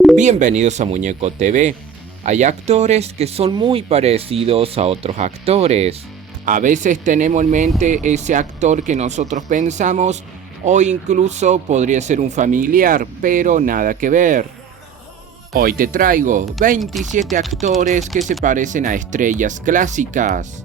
Bienvenidos a Muñeco TV. Hay actores que son muy parecidos a otros actores. A veces tenemos en mente ese actor que nosotros pensamos o incluso podría ser un familiar, pero nada que ver. Hoy te traigo 27 actores que se parecen a estrellas clásicas.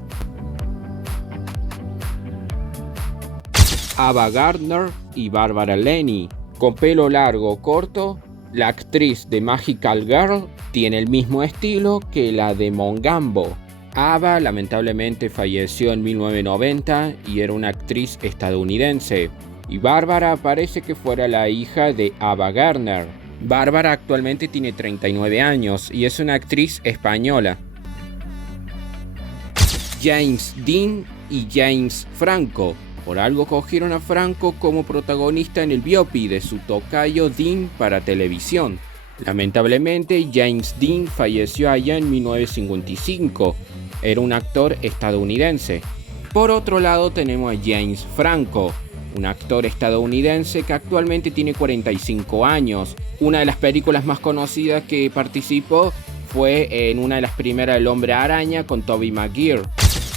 Ava Gardner y Barbara Linney. Con pelo largo o corto, la actriz de Magical Girl tiene el mismo estilo que la de Mongambo. Ava lamentablemente falleció en 1990 y era una actriz estadounidense. Y Bárbara parece que fuera la hija de Ava Gardner. Bárbara actualmente tiene 39 años y es una actriz española. James Dean y James Franco. Por algo cogieron a Franco como protagonista en el biopic de su tocayo Dean para televisión. Lamentablemente, James Dean falleció allá en 1955. Era un actor estadounidense. Por otro lado tenemos a James Franco, un actor estadounidense que actualmente tiene 45 años. Una de las películas más conocidas que participó fue en una de las primeras del Hombre Araña con Tobey Maguire.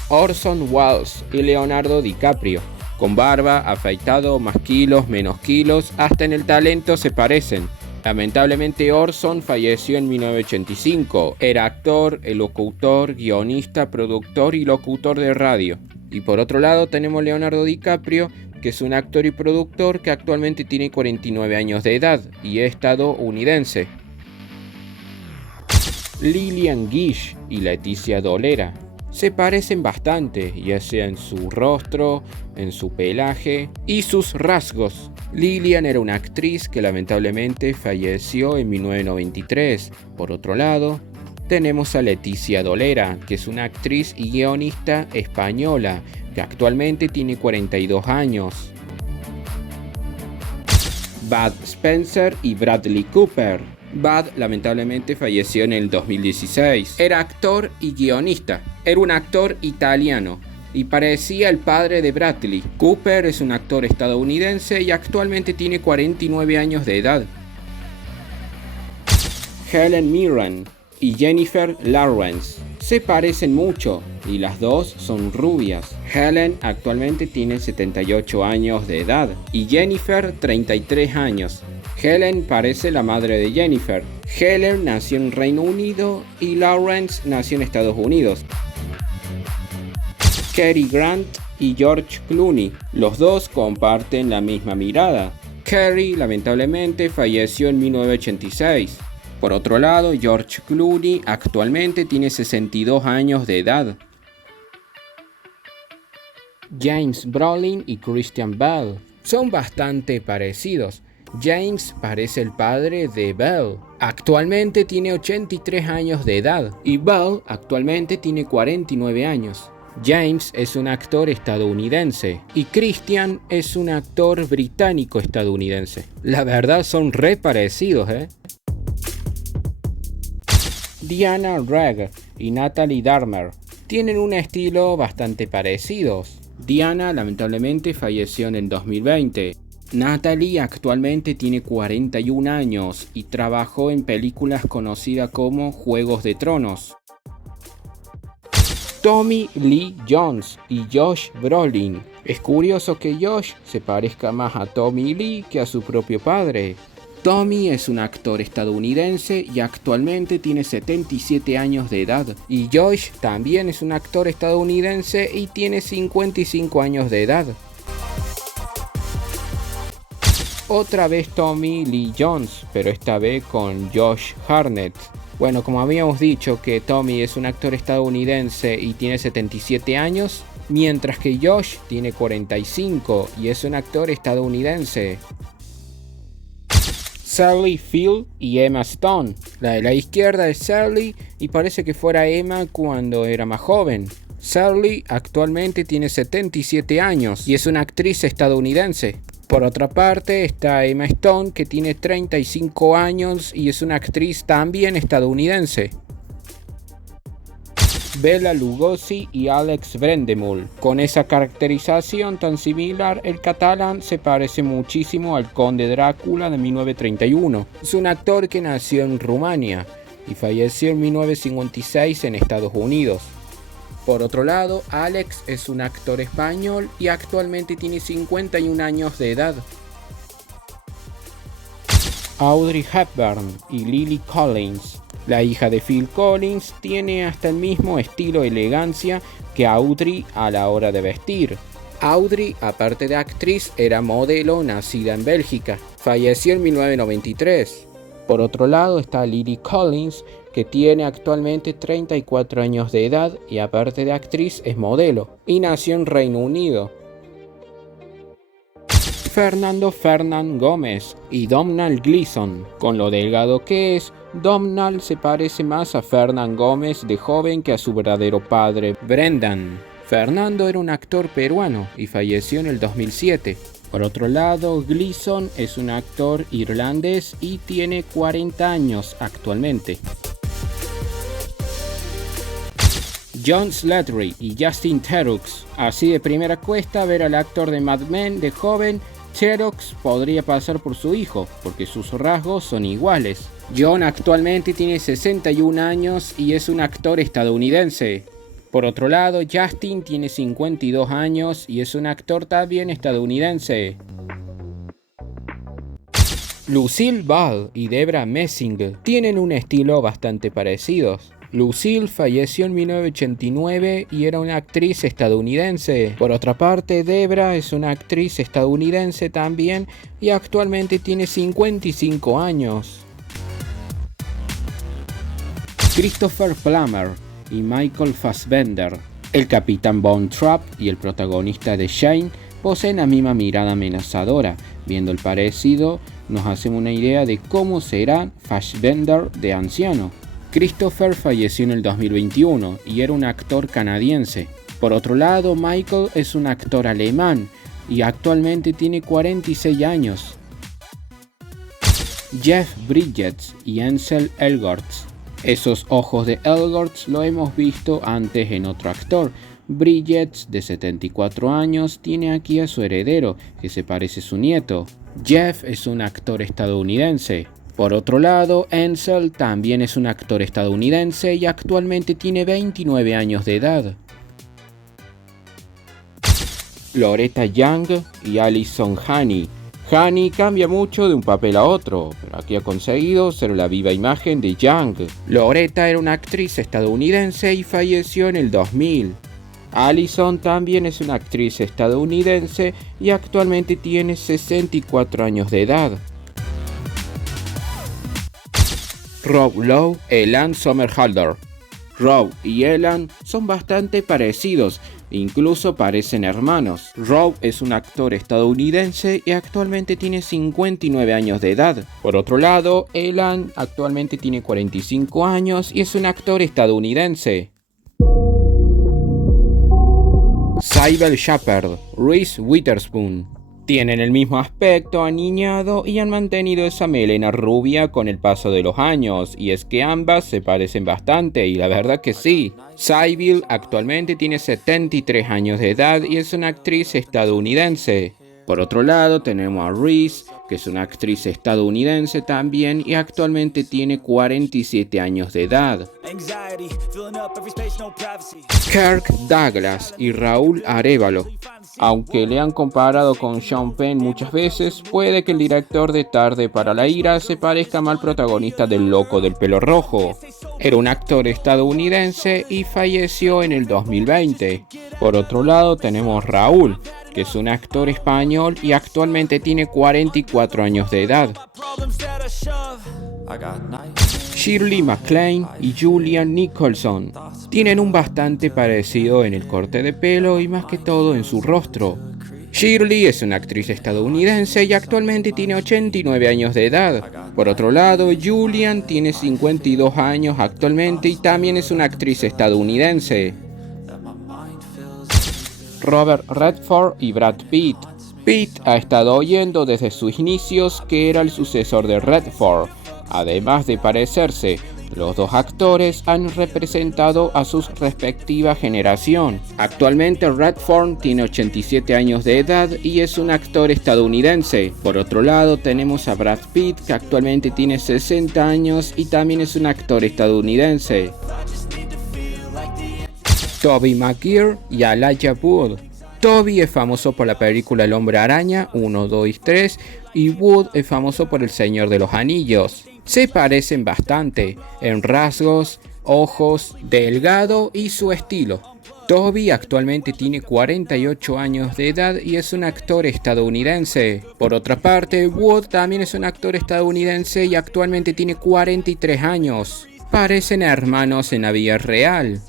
Orson Welles y Leonardo DiCaprio. Con barba, afeitado, más kilos, menos kilos, hasta en el talento se parecen. Lamentablemente Orson falleció en 1985. Era actor, locutor, guionista, productor y locutor de radio. Y por otro lado tenemos Leonardo DiCaprio, que es un actor y productor que actualmente tiene 49 años de edad y es estadounidense. Lillian Gish y Leticia Dolera. Se parecen bastante, ya sea en su rostro, en su pelaje y sus rasgos. Lillian era una actriz que lamentablemente falleció en 1993. Por otro lado, tenemos a Leticia Dolera, que es una actriz y guionista española, que actualmente tiene 42 años. Bud Spencer y Bradley Cooper. Bud lamentablemente falleció en el 2016. Era actor y guionista. Era un actor italiano y parecía el padre de Bradley. Cooper es un actor estadounidense y actualmente tiene 49 años de edad. Helen Mirren y Jennifer Lawrence. Se parecen mucho y las dos son rubias. Helen actualmente tiene 78 años de edad y Jennifer 33 años. Helen parece la madre de Jennifer. Helen nació en Reino Unido y Lawrence nació en Estados Unidos. Cary Grant y George Clooney. Los dos comparten la misma mirada. Cary lamentablemente falleció en 1986. Por otro lado, George Clooney actualmente tiene 62 años de edad. James Brolin y Christian Bale son bastante parecidos. James parece el padre de Bale. Actualmente tiene 83 años de edad y Bale actualmente tiene 49 años. James es un actor estadounidense y Christian es un actor británico-estadounidense. La verdad son re parecidos, Diana Rigg y Natalie Dormer tienen un estilo bastante parecido. Diana lamentablemente falleció en el 2020. Natalie actualmente tiene 41 años y trabajó en películas conocidas como Juegos de Tronos. Tommy Lee Jones y Josh Brolin. Es curioso que Josh se parezca más a Tommy Lee que a su propio padre. Tommy es un actor estadounidense y actualmente tiene 77 años de edad. Y Josh también es un actor estadounidense y tiene 55 años de edad. Otra vez Tommy Lee Jones, pero esta vez con Josh Hartnett. Bueno, como habíamos dicho que Tommy es un actor estadounidense y tiene 77 años, mientras que Josh tiene 45 y es un actor estadounidense. Sally Field y Emma Stone. La de la izquierda es Sally y parece que fuera Emma cuando era más joven. Sally actualmente tiene 77 años y es una actriz estadounidense. Por otra parte está Emma Stone, que tiene 35 años y es una actriz también estadounidense. Bela Lugosi y Alex Brendemul. Con esa caracterización tan similar, el catalán se parece muchísimo al Conde Drácula de 1931. Es un actor que nació en Rumania y falleció en 1956 en Estados Unidos. Por otro lado, Alex es un actor español y actualmente tiene 51 años de edad. Audrey Hepburn y Lily Collins. La hija de Phil Collins tiene hasta el mismo estilo y elegancia que Audrey a la hora de vestir. Audrey, aparte de actriz, era modelo nacida en Bélgica. Falleció en 1993. Por otro lado está Lily Collins, que tiene actualmente 34 años de edad y aparte de actriz es modelo, y nació en Reino Unido. Fernando Fernán Gómez y Domhnall Gleeson. Con lo delgado que es, Domhnall se parece más a Fernán Gómez de joven que a su verdadero padre, Brendan. Fernando era un actor peruano y falleció en el 2007. Por otro lado, Gleeson es un actor irlandés y tiene 40 años actualmente. John Slattery y Justin Theroux. Así de primera cuesta ver al actor de Mad Men de joven, Theroux podría pasar por su hijo, porque sus rasgos son iguales. John actualmente tiene 61 años y es un actor estadounidense. Por otro lado, Justin tiene 52 años y es un actor también estadounidense. Lucille Ball y Debra Messing tienen un estilo bastante parecidos. Lucille falleció en 1989 y era una actriz estadounidense. Por otra parte, Debra es una actriz estadounidense también y actualmente tiene 55 años. Christopher Plummer y Michael Fassbender. El capitán Von Trapp y el protagonista de Shane poseen la misma mirada amenazadora. Viendo el parecido, nos hacemos una idea de cómo será Fassbender de anciano. Christopher falleció en el 2021 y era un actor canadiense. Por otro lado, Michael es un actor alemán y actualmente tiene 46 años. Jeff Bridges y Ansel Elgort. Esos ojos de Elgort lo hemos visto antes en otro actor. Bridges, de 74 años, tiene aquí a su heredero, que se parece a su nieto. Jeff es un actor estadounidense. Por otro lado, Ansel también es un actor estadounidense y actualmente tiene 29 años de edad. Loretta Young y Alyson Haney. Haney cambia mucho de un papel a otro, pero aquí ha conseguido ser la viva imagen de Young. Loretta era una actriz estadounidense y falleció en el 2000. Alyson también es una actriz estadounidense y actualmente tiene 64 años de edad. Rob Lowe, Elan Somerhalder. Rob y Elan son bastante parecidos, incluso parecen hermanos. Rob es un actor estadounidense y actualmente tiene 59 años de edad. Por otro lado, Elan actualmente tiene 45 años y es un actor estadounidense. Cybill Shepherd, Reese Witherspoon. Tienen el mismo aspecto aniñado y han mantenido esa melena rubia con el paso de los años, y es que ambas se parecen bastante, y la verdad que sí. Cybill actualmente tiene 73 años de edad y es una actriz estadounidense. Por otro lado tenemos a Reese, que es una actriz estadounidense también y actualmente tiene 47 años de edad. Kirk Douglas y Raúl Arévalo. Aunque le han comparado con Sean Penn muchas veces, puede que el director de Tarde para la Ira se parezca más al protagonista del Loco del Pelo Rojo. Era un actor estadounidense y falleció en el 2020. Por otro lado tenemos Raúl, que es un actor español y actualmente tiene 44 años de edad. Shirley MacLaine y Julian Nicholson tienen un bastante parecido en el corte de pelo y más que todo en su rostro. Shirley es una actriz estadounidense y actualmente tiene 89 años de edad. Por otro lado, Julian tiene 52 años actualmente y también es una actriz estadounidense. Robert Redford y Brad Pitt. Pitt ha estado oyendo desde sus inicios que era el sucesor de Redford. Además de parecerse Los dos actores han representado a su respectiva generación. Actualmente Redford tiene 87 años de edad y es un actor estadounidense. Por otro lado tenemos a Brad Pitt, que actualmente tiene 60 años y también es un actor estadounidense. Tobey Maguire y Elijah Wood. Tobey es famoso por la película El Hombre Araña 1, 2 y 3 y Wood es famoso por El Señor de los Anillos. Se parecen bastante en rasgos, ojos, delgado y su estilo. Tobey actualmente tiene 48 años de edad y es un actor estadounidense. Por otra parte, Wood también es un actor estadounidense y actualmente tiene 43 años. Parecen hermanos en la vida real.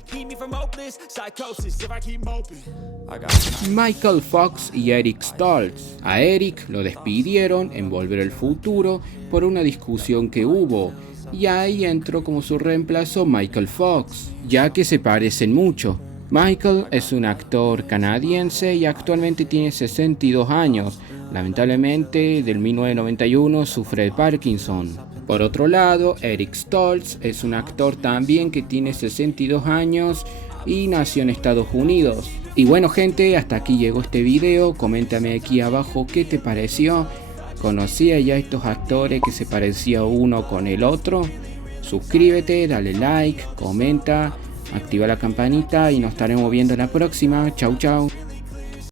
Michael Fox y Eric Stoltz. A Eric lo despidieron en Volver al Futuro por una discusión que hubo, y ahí entró como su reemplazo Michael Fox, ya que se parecen mucho. Michael es un actor canadiense y actualmente tiene 62 años. Lamentablemente, del 1991 sufre de Parkinson. Por otro lado, Eric Stoltz es un actor también que tiene 62 años y nació en Estados Unidos. Y bueno gente, hasta aquí llegó este video. Coméntame aquí abajo qué te pareció. ¿Conocías ya estos actores que se parecía uno con el otro? Suscríbete, dale like, comenta, activa la campanita y nos estaremos viendo en la próxima. Chau chau.